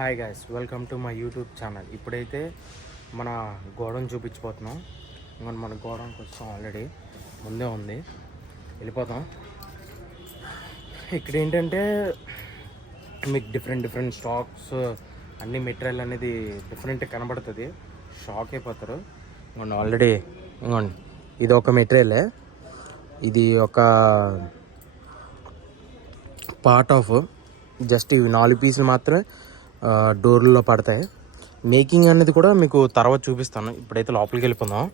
Hi guys, welcome to my YouTube channel. ఇప్పుడైతే మన godown చూపించిపోతున్నాం. ఇంకా మన గోడౌన్కి వస్తాం, ఆల్రెడీ ముందే ఉంది, వెళ్ళిపోతాం. ఇక్కడ ఏంటంటే మీకు డిఫరెంట్ స్టాక్స్, అన్ని మెటీరియల్ అనేది డిఫరెంట్ కనబడుతుంది. షాక్ అయిపోతారు. ఇంకోండి ఆల్రెడీ ఇంకోండి ఇది ఒక మెటీరియలే, ఇది ఒక పార్ట్ ఆఫ్ జస్ట్ ఇవి 4 పీసులు మాత్రమే డోర్లో పడతాయి. మేకింగ్ అనేది కూడా మీకు తర్వాత చూపిస్తాను. ఇప్పుడైతే లోపలికి వెళ్ళిపోదాం.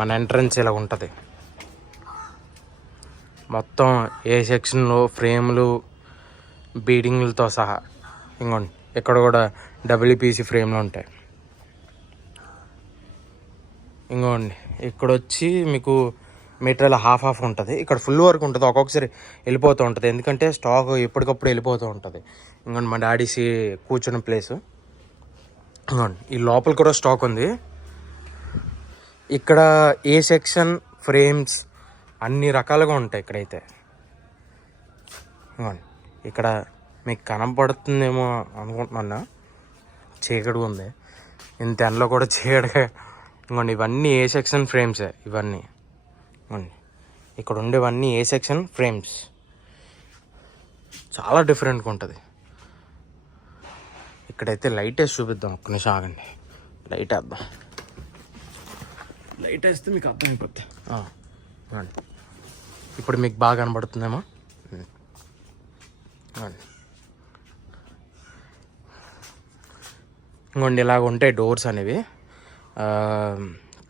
మన ఎంట్రన్స్ ఇలా ఉంటుంది. మొత్తం ఏ సెక్షన్లో ఫ్రేమ్లు బీడింగ్లతో సహా. ఇంకోండి ఇక్కడ కూడా WPC ఫ్రేమ్లు ఉంటాయి. ఇంకోండి ఇక్కడ వచ్చి మీకు మెటీరియల్ హాఫ్ ఉంటుంది. ఇక్కడ ఫుల్ వర్క్ ఉంటుంది, ఒక్కొక్కసారి వెళ్ళిపోతూ ఉంటుంది, ఎందుకంటే స్టాక్ ఎప్పటికప్పుడు వెళ్ళిపోతూ ఉంటుంది. ఇంకోండి మా డాడీ కూర్చున్న ప్లేసు. ఇంకోండి ఈ లోపల కూడా స్టాక్ ఉంది. ఇక్కడ ఏ సెక్షన్ ఫ్రేమ్స్ అన్ని రకాలుగా ఉంటాయి ఇక్కడైతే. ఇంకోండి ఇక్కడ మీకు కనపడుతుందేమో అనుకుంటున్నా, చీకటిగా ఉంది, ఇంత ఎండలో కూడా చీకటిగా. ఇంకోండి ఇవన్నీ ఏ సెక్షన్ ఫ్రేమ్సే. ఇవన్నీ ఇవ్వండి, ఇక్కడ ఉండేవన్నీ ఏ సెక్షన్ ఫ్రేమ్స్. చాలా డిఫరెంట్గా ఉంటుంది. ఇక్కడైతే లైట్ వేసి చూపిద్దాం. ఒక్క నిమిషం ఆగండి, లైట్ వేద్దాం. లైట్ వేస్తే మీకు అర్థమైపోద్ది. ఇప్పుడు మీకు బాగా కనబడుతుందేమో. ఇంకోండి ఇలాగ ఉంటాయి డోర్స్ అనేవి.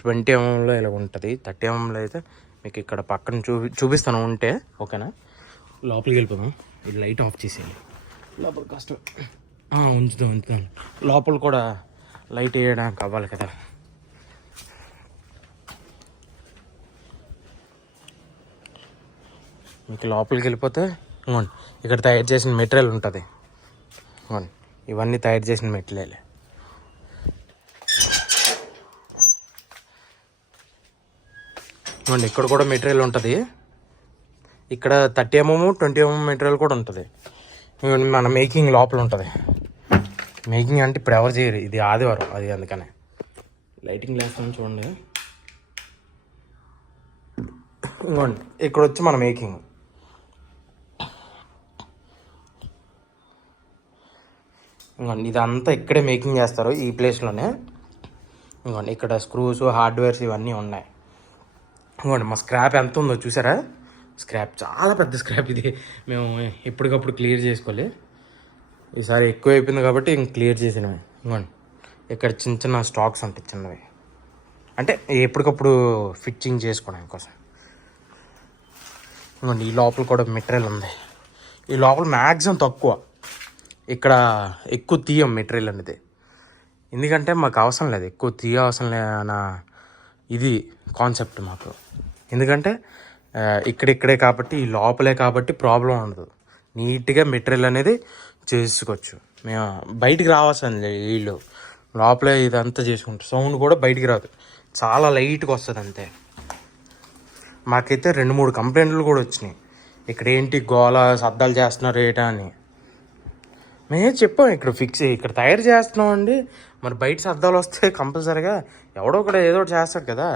20 mm ఇలా ఉంటుంది. 30 mm అయితే మీకు ఇక్కడ పక్కన చూపిస్తాను ఉంటే. ఓకేనా, లోపలికి వెళ్ళిపోదాం. ఇది లైట్ ఆఫ్ చేసేయండి. లోపల కష్టం, ఉంచుతాం. లోపల కూడా లైట్ వేయడానికి అవ్వాలి కదా. మీకు లోపలికి వెళ్ళిపోతే ఇవ్వండి, ఇక్కడ తయారు చేసిన మెటీరియల్ ఉంటుంది. ఇవ్వండి, ఇవన్నీ తయారు చేసిన మెటీరియలే. ఇవ్వండి, ఇక్కడ కూడా మెటీరియల్ ఉంటుంది. ఇక్కడ 30 mm 20 mm మెటీరియల్ కూడా ఉంటుంది. ఇవ్వండి, మన మేకింగ్ లోపల ఉంటుంది. మేకింగ్ అంటే ఇప్పుడు ఎవరు చేయరు, ఇది ఆదివారం, అది అందుకనే లైటింగ్ వేస్తాను చూడండి. ఇంకోండి ఇక్కడ వచ్చి మన మేకింగ్. ఇంకోండి ఇదంతా ఇక్కడే మేకింగ్ చేస్తారు, ఈ ప్లేస్లోనే. ఇంకోండి ఇక్కడ స్క్రూస్, హార్డ్వేర్స్ ఇవన్నీ ఉన్నాయి. ఇంకోండి మా స్క్రాప్ ఎంత ఉందో చూసారా. స్క్రాప్ చాలా పెద్ద స్క్రాప్. ఇది మేము ఎప్పటికప్పుడు క్లియర్ చేసుకోవాలి. ఈసారి ఎక్కువ అయిపోయింది కాబట్టి ఇంక క్లియర్ చేసినవి. ఇంకోండి ఇక్కడ చిన్న స్టాక్స్ ఉంటాయి, చిన్నవి, అంటే ఎప్పటికప్పుడు ఫిట్టింగ్ చేసుకోవడానికి కోసం. ఇంకోండి ఈ లోపల కూడా మెటీరియల్ ఉంది. ఈ లోపల మ్యాక్సిమం తక్కువ, ఇక్కడ ఎక్కువ తీయం మెటీరియల్ అనేది, ఎందుకంటే మాకు అవసరం లేదు, ఎక్కువ అవసరం లేదన్న ఇది కాన్సెప్ట్ మాకు. ఎందుకంటే ఇక్కడే కాబట్టి, ఈ లోపలే కాబట్టి ప్రాబ్లం ఉండదు. నీట్గా మెటీరియల్ అనేది చేసుకోవచ్చు. మేము బయటికి రావాల్సింది, వీళ్ళు లోపలే ఇదంతా చేసుకుంటారు. సౌండ్ కూడా బయటికి రాదు, చాలా లైట్గా వస్తుంది అంతే. మాకైతే 2-3 కంప్లైంట్లు కూడా వచ్చినాయి, ఇక్కడ ఏంటి గోల, శబ్దాలు చేస్తున్నారు ఏటా అని. మేమే చెప్పాం, ఇక్కడ తయారు చేస్తున్నామండి, మరి బయట శబ్దాలు వస్తే కంపల్సరీగా ఎవడో కూడా ఏదో ఒకటి చేస్తాడు కదా.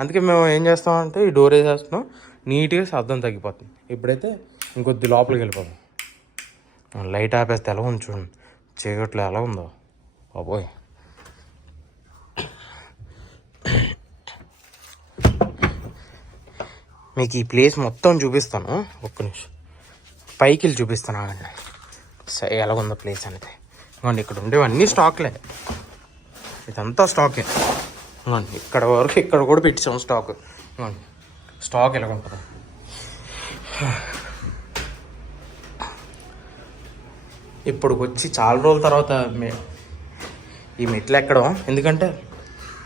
అందుకే మేము ఏం చేస్తామంటే ఈ డోర్ వేసేస్తున్నాం, నీట్గా శబ్దం తగ్గిపోతుంది. ఇప్పుడైతే ఇంకొద్ది లోపలికి వెళ్ళిపోతాం. లైట్ ఆపేస్తే ఎలా ఉంది చూడండి, చీకట్లో ఎలా ఉందో బాబోయ్. మీకు ఈ ప్లేస్ మొత్తం చూపిస్తాను, ఒక్క నిమిషం పైకి వెళ్ళి చూపిస్తాను ఎలా ఉందో ప్లేస్ అనేది. ఇవ్వండి ఇక్కడ ఉండేవన్నీ స్టాక్లే, ఇదంతా స్టాకే. ఇవ్వండి ఇక్కడ వరకు ఇక్కడ కూడా పెట్టాం స్టాక్. ఇవ్వండి స్టాక్ ఎలా ఉంటుంది. ఇప్పుడు వచ్చి చాలా రోజుల తర్వాత ఈ మెట్లు ఎక్కడం, ఎందుకంటే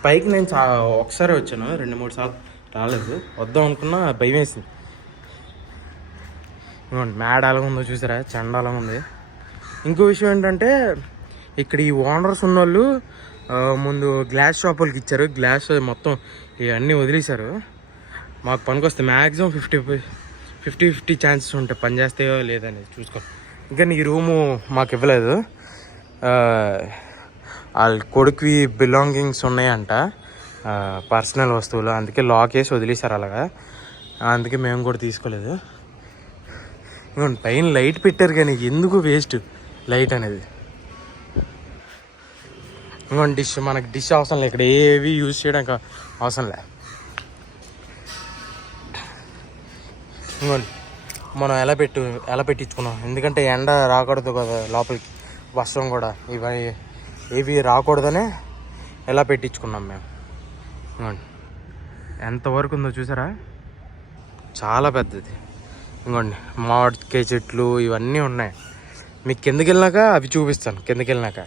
పైకి నేను ఒకసారి వచ్చాను, 2-3 సార్లు రాలేదు. వద్దాం అనుకున్నా, భయం వేసింది. ఇవ్వండి మేడ ఎలా ఉందో చూసారా, చండాలంగా ఉంది. ఇంకో విషయం ఏంటంటే ఇక్కడ ఈ ఓనర్స్ ఉన్నోళ్ళు ముందు గ్లాస్ షాపులకి ఇచ్చారు. గ్లాస్ మొత్తం ఇవన్నీ వదిలేశారు. మాకు పనికొస్తే మ్యాక్సిమం 50-50 ఛాన్సెస్ ఉంటాయి పని చేస్తాయో లేదనేది చూసుకో. ఇంకా ఈ రూము మాకు ఇవ్వలేదు. వాళ్ళ కొడుకువి బిలాంగింగ్స్ ఉన్నాయంట, పర్సనల్ వస్తువులు, అందుకే లాక్ వేసి వదిలేశారు అలాగా. అందుకే మేము కూడా తీసుకోలేదు. ఇంకోండి పైన లైట్ పెట్టారు కానీ ఎందుకు వేస్ట్ లైట్ అనేది. ఇంకోండి మనకి డిష్ అవసరం లేదు, ఇక్కడ ఏవి యూజ్ చేయడానికి అవసరం లేదు. ఇంకోండి మనం ఎలా పెట్టించుకున్నాం, ఎందుకంటే ఎండ రాకూడదు కదా లోపలికి, వర్షం కూడా ఏవి రాకూడదనే ఎలా పెట్టించుకున్నాం మేము. ఇంకోండి ఎంతవరకు ఉందో చూసారా, చాలా పెద్దది. ఇంకోండి మామిడికాయ చెట్లు ఇవన్నీ ఉన్నాయి. మీకు కిందకి వెళ్ళినాక అవి చూపిస్తాను. కిందకి వెళ్ళినాక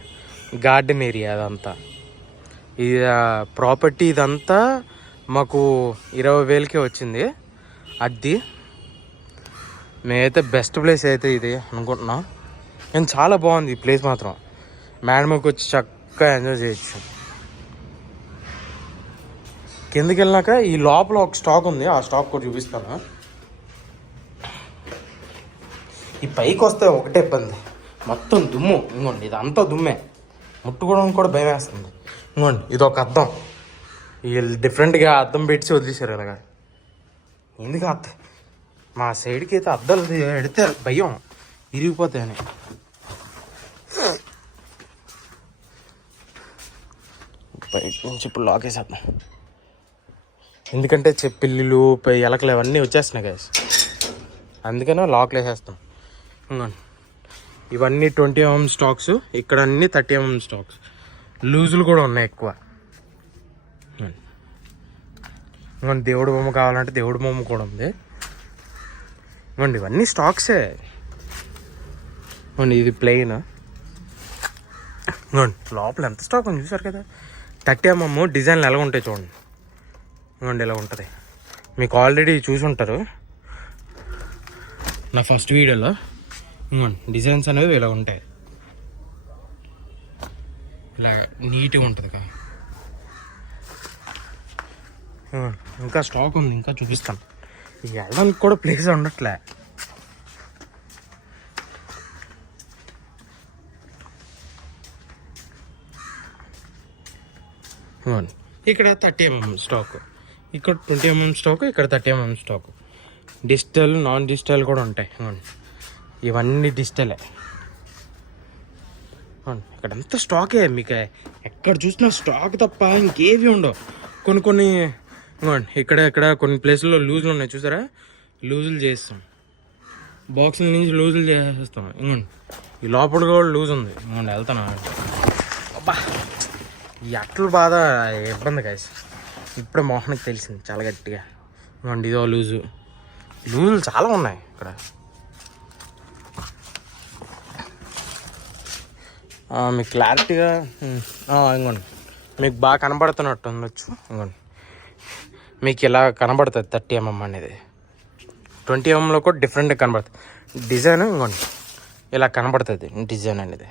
గార్డెన్ ఏరియా అదంతా. ఇది ప్రాపర్టీ ఇదంతా మాకు 20,000కే వచ్చింది అది. మేమైతే బెస్ట్ ప్లేస్ అయితే ఇది అనుకుంటున్నాం. కానీ చాలా బాగుంది ఈ ప్లేస్ మాత్రం. మేడమకి వచ్చి చక్కగా ఎంజాయ్ చేయొచ్చు. కిందకి వెళ్ళినాక ఈ లోపల ఒక స్టాక్ ఉంది, ఆ స్టాక్ కూడా చూపిస్తాను. ఈ పైకి వస్తే ఒకటే ఇబ్బంది, మొత్తం దుమ్ము. ఇంకోండి ఇదంతా దుమ్మే, ముట్టుకోవడం కూడా భయం వేస్తుంది. ఇంకోండి ఇది ఒక అద్దం, వీళ్ళు డిఫరెంట్గా అద్దం పెట్టి వదిలేశారు ఇలాగా. ఎందుకు మా సైడ్కి అయితే అద్దాలు ఎడితే భయం ఇరిగిపోతాయని. బయట నుంచి ఇప్పుడు లాక్ వేసేద్దాం, ఎందుకంటే పిల్లులు ఎలకలు అవన్నీ వచ్చేస్తున్నాయి కదా, అందుకనే లాక్లు వేసేస్తాం. ఇంకోండి ఇవన్నీ 20 mm స్టాక్స్, ఇక్కడ అన్నీ 30 mm స్టాక్స్. లూజులు కూడా ఉన్నాయి ఎక్కువ. ఇంకోండి దేవుడు బొమ్మ కావాలంటే దేవుడు బొమ్మ కూడా ఉంది. ఇంకోండి ఇవన్నీ స్టాక్సే. ఇంకోండి ఇది ప్లెయిన్. ఇంకోండి లోపల ఎంత స్టాక్ ఉంది చూసారు కదా. 30 mm డిజైన్లు ఎలా ఉంటాయి చూడండి. ఇంకోండి ఇలా ఉంటుంది, మీకు ఆల్రెడీ చూసి ఉంటారు నా ఫస్ట్ వీడియోలో. ఇంకోండి డిజైన్స్ అనేవి ఇలా ఉంటాయి, ఇలా నీట్గా ఉంటుంది కదా. ఇంకా స్టాక్ ఉంది, ఇంకా చూపిస్తాను. వెళ్ళడానికి కూడా ప్లేస్ ఉండట్లే. ఇక్కడ 30 mm స్టాక్, ఇక్కడ 20 mm స్టాక్, ఇక్కడ 30 mm stock. Digital non digital కూడా ఉంటాయి. ఇవన్నీ డిజిటలే. ఇక్కడ అంతా స్టాకే, మీకు ఎక్కడ చూసినా స్టాక్ తప్ప ఇంకేవి ఉండవు. కొన్ని ఇక్కడ కొన్ని ప్లేసుల్లో లూజులు ఉన్నాయి చూసారా, లూజులు చేస్తాం, బాక్సుల నుంచి లూజులు చేసేస్తాం. ఇంకోండి ఈ లోపల కూడా లూజ్ ఉంది. ఇంకోండి వెళ్తాను. అబ్బా ఈ అట్ల బాధ ఇబ్బంది కాదు, ఇప్పుడే మోహన్కి తెలిసింది చాలా గట్టిగా. ఇంకోండి ఇదో లూజులు చాలా ఉన్నాయి ఇక్కడ. మీకు క్లారిటీగా ఇంకోండి మీకు బాగా కనబడుతున్నట్టు ఉండొచ్చు. ఇంకోండి మీకు ఇలా కనబడుతుంది 30 mm అనేది. 20 mm కూడా డిఫరెంట్గా కనబడుతుంది డిజైన్. ఇంకోండి ఇలా కనబడుతుంది డిజైన్ అనేది,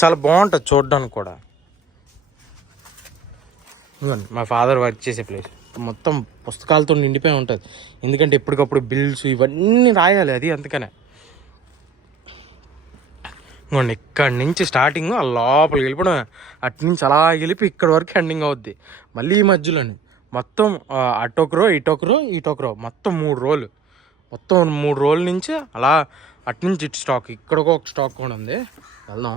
చాలా బాగుంటుంది చూడడానికి కూడా. ఇంకోండి మా ఫాదర్ వర్క్ చేసే ప్లేస్ మొత్తం పుస్తకాలతో నిండిపోయి ఉంటుంది, ఎందుకంటే ఎప్పటికప్పుడు బిల్స్ ఇవన్నీ రాయాలి అది, అందుకనే. ఇంకోండి ఇక్కడ నుంచి స్టార్టింగ్ ఆ లోపలికి వెళ్ళిపోవడం, అటు నుంచి అలా వెళ్ళిపోయి ఇక్కడ వరకు ఎండింగ్ అవుద్ది. మళ్ళీ ఈ మధ్యలోని మొత్తం అటొకరో ఇటొకరో మొత్తం 3 రోలు, మొత్తం 3 రోల నుంచి అలా అటు నుంచి ఇటు స్టాక్. ఇక్కడ ఒక స్టాక్ కూడా ఉంది, వెళ్దాం.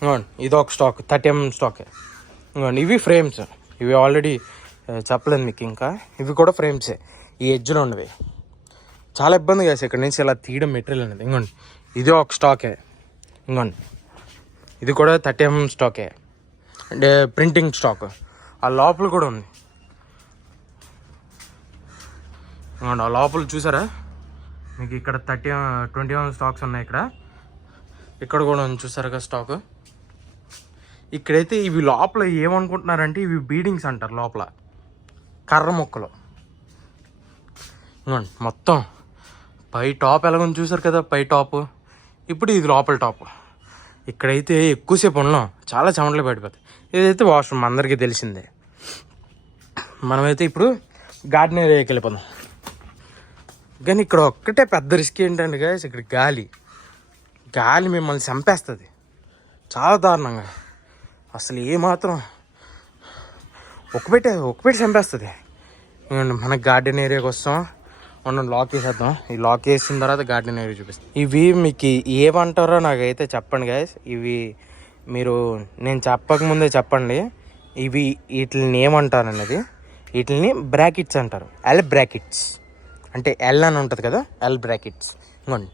ఇంకోండి ఇది ఒక స్టాక్ 30 mm స్టాకే. ఇంకోండి ఇవి ఫ్రేమ్స్, ఇవి ఆల్రెడీ చెప్పలేదు మీకు. ఇంకా ఇవి కూడా ఫ్రేమ్సే, ఈ ఎడ్జ్లో ఉన్నవి. చాలా ఇబ్బంది కదా ఇక్కడ నుంచి ఇలా తీయడం మెటీరియల్ అనేది. ఇంకోండి ఇది ఒక స్టాకే. ఇంకోండి ఇది కూడా 30 mm స్టాకే, అంటే ప్రింటింగ్ స్టాక్. ఆ లోపల కూడా ఉంది. ఇంకోండి ఆ లోపల చూసారా, మీకు ఇక్కడ 20 mm స్టాక్స్ ఉన్నాయి. ఇక్కడ కూడా ఉంది చూసారుగా స్టాక్. ఇక్కడైతే ఇవి లోపల ఏమనుకుంటున్నారంటే ఇవి బీడింగ్స్ అంటారు, లోపల కర్ర ముక్కలు. మొత్తం పై టాప్ ఎలాగొని చూసారు కదా, పై టాప్ ఇప్పుడు ఇది లోపల టాప్. ఇక్కడైతే ఎక్కువసేపు ఉన్నాం, చాలా చెమటలు పడిపోతాయి. ఇదైతే వాష్రూమ్ అందరికీ తెలిసిందే. మనమైతే ఇప్పుడు గార్డెన్ ఏరియాకి వెళ్ళిపోదాం. కానీ ఇక్కడ ఒక్కటే పెద్ద రిస్క్ ఏంటంటే గాయస్, ఇక్కడ గాలి మిమ్మల్ని చంపేస్తుంది చాలా దారుణంగా. అసలు ఏమాత్రం ఒక్కపెట్టి చంపేస్తుంది. మన గార్డెన్ ఏరియాకి వస్తాం, మనం లాక్ వేసేద్దాం. ఈ లాక్ వేసిన తర్వాత గార్డెన్ ఏరియా చూపిస్తాం. ఇవి మీకు ఏమంటారో నాకైతే చెప్పండి గాయస్. ఇవి మీరు నేను చెప్పకముందే చెప్పండి. ఇవి వీటిని ఏమంటారు అనేది, వీటిని బ్రాకెట్స్ అంటారు. ఎల్ బ్రాకెట్స్ అంటే ఎల్ అని ఉంటుంది కదా, ఎల్ బ్రాకెట్స్. ఇంకోండి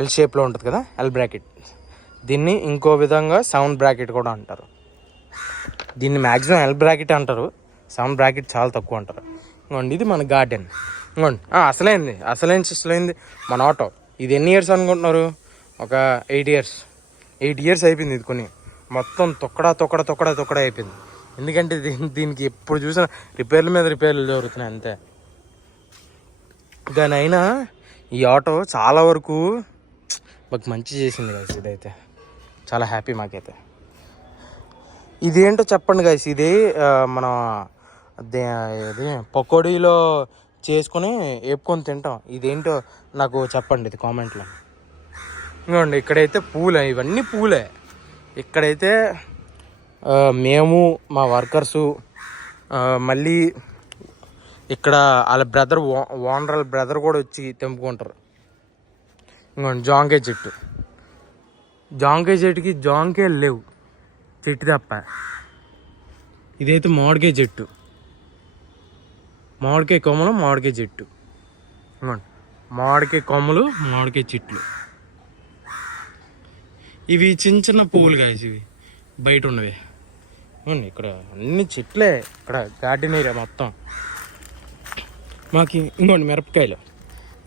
ఎల్ షేప్లో ఉంటుంది కదా, ఎల్ బ్రాకెట్. దీన్ని ఇంకో విధంగా సౌండ్ బ్రాకెట్ కూడా అంటారు. దీన్ని మ్యాక్సిమం ఎల్ బ్రాకెట్ అంటారు, సౌండ్ బ్రాకెట్ చాలా తక్కువ అంటారు. ఇంకోండి ఇది మన గార్డెన్. ఇంకోండి అసలైంది మన ఆటో. ఇది ఎన్ని ఇయర్స్ అనుకుంటున్నారు? ఒక 8 ఇయర్స్ అయిపోయింది. ఇది కొని మొత్తం తొక్కడా అయిపోయింది. ఎందుకంటే దీనికి ఎప్పుడు చూసినా రిపేర్ల మీద రిపేర్లు జరుగుతున్నాయి అంతే. కానీ అయినా ఈ ఆటో చాలా వరకు మాకు మంచి చేసింది గైస్. ఇదైతే చాలా హ్యాపీ మాకైతే. ఇదేంటో చెప్పండి గైస్. ఇది మన ఇది పకోడీలో చేసుకొని వేపుకొని తింటాం. ఇదేంటో నాకు చెప్పండి ఇది కామెంట్లో. ఇంకోండి ఇక్కడైతే పూలే, ఇవన్నీ పూలే. ఇక్కడైతే మేము మా వర్కర్సు మళ్ళీ ఇక్కడ వాళ్ళ ఓనర్ బ్రదర్ కూడా వచ్చి తెంపుకుంటారు. ఇంకోండి జాంకాయ చెట్టుకి జాంకాయలు లేవు, చెట్టు తప్ప. ఇదైతే మామిడికాయ చెట్టు, మామిడికాయ కొమ్మలు, మామిడికాయ చెట్టు. ఇంకోండి మామిడికాయ కొమ్మలు, మామిడికాయ చెట్లు. ఇవి చిన్న పువ్వులు కాదు, ఇవి బయట ఉన్నవి. ఇక్కడ అన్ని చెట్లే, ఇక్కడ గార్డెన్ ఏరియా మొత్తం మాకు. ఇంకోండి మిరపకాయలు,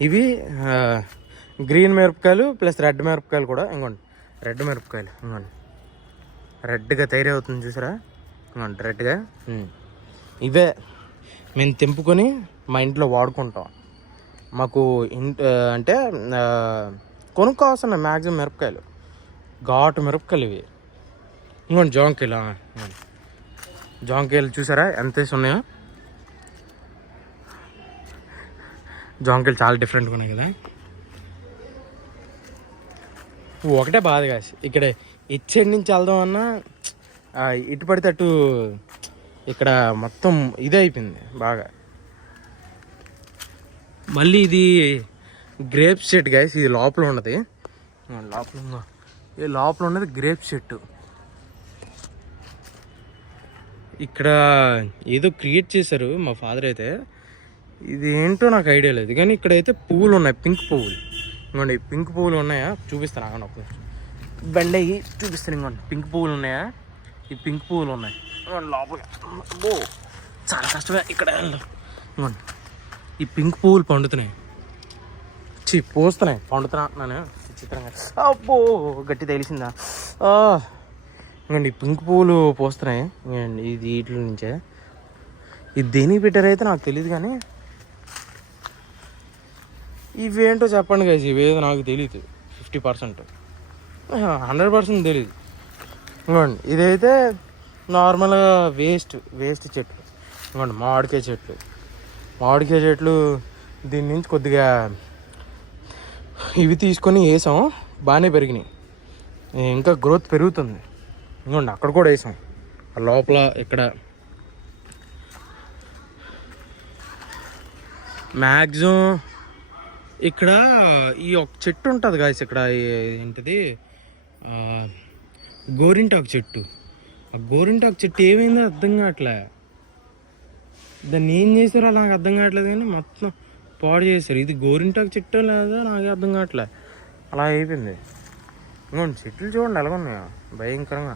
ఇవి గ్రీన్ మిరపకాయలు ప్లస్ రెడ్ మిరపకాయలు కూడా. ఇంకోండి రెడ్ మిరపకాయలు, ఇంకోండి రెడ్గా తయారవుతుంది చూసారా, ఇంకోండి రెడ్గా. ఇవే మేము తెంపుకొని మా ఇంట్లో వాడుకుంటాం. మాకు అంటే కొనుక్కోవాల్సిన మ్యాక్సిమం మిరపకాయలు, ఘాటు మిరపకాయలు ఇవి. ఇంకోండి జాంకాయలు చూసారా ఎంత ఉన్నాయో. జాంకాయలు చాలా డిఫరెంట్గా ఉన్నాయి కదా. ఒకటే బాధ కాదు, ఇక్కడ ఇటు సైడ్ నుంచి వెళ్దామన్నా ఇటు పడితే అటు ఇక్కడ మొత్తం ఇదే అయిపోయింది బాగా. మళ్ళీ ఇది గ్రేప్స్ చెట్టు గాయస్. ఇది లోపల ఉన్నది, లోపల ఉన్నది గ్రేప్స్ చెట్టు. ఇక్కడ ఏదో క్రియేట్ చేశారు మా ఫాదర్ అయితే, ఇది ఏంటో నాకు ఐడియా లేదు. కానీ ఇక్కడైతే పువ్వులు ఉన్నాయి, పింక్ పువ్వులు. ఇంకోండి పింక్ పువ్వులు ఉన్నాయా చూపిస్తాను, అక్కడ ఒక బెండ్ అయ్యి చూపిస్తాను. ఇంకోండి పింక్ పువ్వులు ఉన్నాయా, ఈ పింక్ పువ్వులు ఉన్నాయి లోపల. అబ్బో చాలా కష్టమే ఇక్కడ. ఇంకోండి ఈ పింక్ పువ్వులు పండుతున్నాయి, పండుతున్నాను చిత్రంగా. అబ్బో గట్టి తెలిసిందా. ఇంకోండి ఈ పింక్ పువ్వులు పోస్తున్నాయి. ఇది వీటి నుంచే. ఇది దేనికి పెట్టారైతే నాకు తెలియదు, కానీ ఇవేంటో చెప్పండి కదా. ఇవేదో నాకు తెలియదు, 50%, 100% తెలియదు. ఇంకోండి ఇదైతే నార్మల్గా వేస్ట్ చెట్లు. ఇంకోండి మామిడికాయ చెట్లు. దీని నుంచి కొద్దిగా ఇవి తీసుకొని వేసాం, బాగానే పెరిగినాయి, ఇంకా గ్రోత్ పెరుగుతుంది. ఇంకోండి అక్కడ కూడా వేసాం లోపల. ఇక్కడ మ్యాక్సిమం ఇక్కడ ఈ ఒక చెట్టు ఉంటుంది గాయస్. ఇక్కడ ఏంటిది గోరింటాకు చెట్టు. ఆ గోరింటాకు చెట్టు ఏమైందో అర్థం కావట్లే. దాన్ని ఏం చేశారో నాకు అర్థం కావట్లేదు, కానీ మొత్తం పాడు చేశారు. ఇది గోరింటాకు చెట్టు లేదా నాకే అర్థం కావట్లే, అలా అయిపోయింది. ఇంకోండి చెట్లు చూడండి ఎలా ఉన్నాయో భయంకరంగా.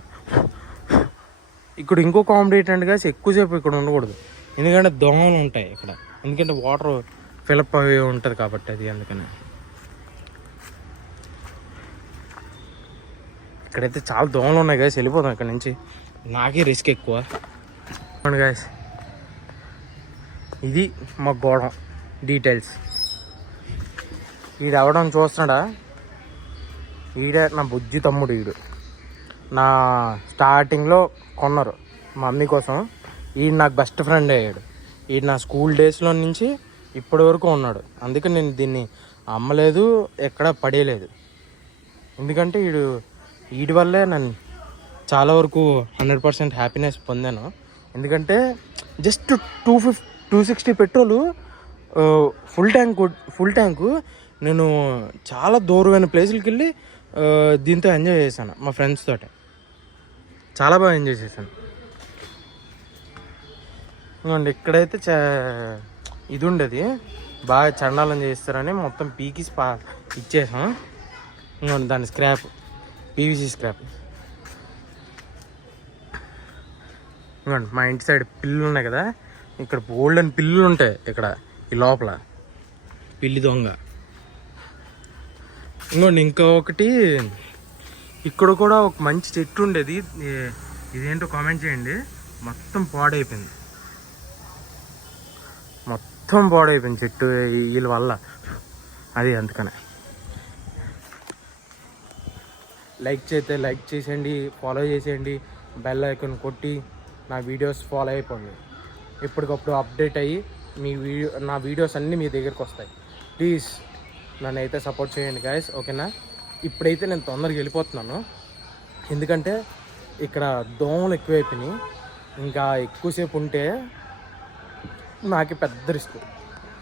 ఇక్కడ ఇంకో కామెడీ ఏంటంటే గాయస్, ఎక్కువసేపు ఇక్కడ ఉండకూడదు, ఎందుకంటే దోమలు ఉంటాయి ఇక్కడ. ఎందుకంటే వాటర్ ఫిలప్ అవి ఉంటుంది కాబట్టి, అది అందుకని. ఇక్కడైతే చాలా దోమలు ఉన్నాయి గాయస్, వెళ్ళిపోతాం ఇక్కడ నుంచి, నాకే రిస్క్ ఎక్కువ. గాయస్ ఇది మా గోడం డీటెయిల్స్. వీడు అవడం చూస్తున్నాడా, ఈడే నా బుజ్జి తమ్ముడు. నా స్టార్టింగ్లో కొన్నారు మా మమ్మీ కోసం. నాకు బెస్ట్ ఫ్రెండ్ అయ్యాడు. నా స్కూల్ డేస్లో నుంచి ఇప్పటి వరకు ఉన్నాడు. అందుకే నేను దీన్ని అమ్మలేదు, ఎక్కడ పడేయలేదు. ఎందుకంటే వీడి వల్లే నేను చాలా వరకు 100% హ్యాపీనెస్ పొందాను. ఎందుకంటే జస్ట్ 260 పెట్రోలు ఫుల్ ట్యాంకు నేను చాలా దూరమైన ప్లేసులకి వెళ్ళి దీంతో ఎంజాయ్ చేశాను మా ఫ్రెండ్స్ తోటి. చాలా బాగా ఎంజాయ్ చేశాను. ఇంకోండి ఇక్కడైతే ఇది ఉండేది, బాగా చండాలం చేస్తారని మొత్తం పీకి ఇచ్చేసాం. ఇంకోండి దాని స్క్రాప్, పీవీసీ స్క్రాప్. ఇంకోండి మా ఇంటి సైడ్ పిల్లులు ఉన్నాయి కదా, ఇక్కడ గోల్డెన్ పిల్లులు ఉంటాయి ఇక్కడ ఈ లోపల, పిల్లి దొంగ. ఇంకోండి ఇంకా ఒకటి, ఇక్కడ కూడా ఒక మంచి చెట్టు ఉండేది, ఇదేంటో కామెంట్ చేయండి. మొత్తం పాడైపోయింది చెట్టు వీళ్ళ వల్ల. అది అందుకనే లైక్ చేసేయండి, ఫాలో చేసేయండి, బెల్ ఐకాన్ కొట్టి నా వీడియోస్ ఫాలో అయిపోండి. ఎప్పటికప్పుడు అప్డేట్ అయ్యి నా వీడియోస్ అన్నీ మీ దగ్గరికి వస్తాయి. ప్లీజ్ నన్ను అయితే సపోర్ట్ చేయండి గాయస్, ఓకేనా? ఇప్పుడైతే నేను తొందరగా వెళ్ళిపోతున్నాను, ఎందుకంటే ఇక్కడ దోమలు ఎక్కువైపోయినాయి. ఇంకా ఎక్కువసేపు ఉంటే నాకు పెద్ద రిస్క్,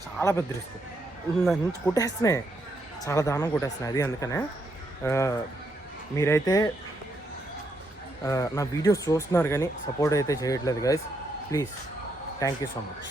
చాలా పెద్ద రిస్క్. నుంచి కొట్టేస్తున్నాయి, చాలా దారుణం కొట్టేస్తున్నాయి. అది అందుకనే మీరైతే నా వీడియోస్ చూస్తున్నారు కానీ సపోర్ట్ అయితే చేయట్లేదు guys. Please, thank you so much.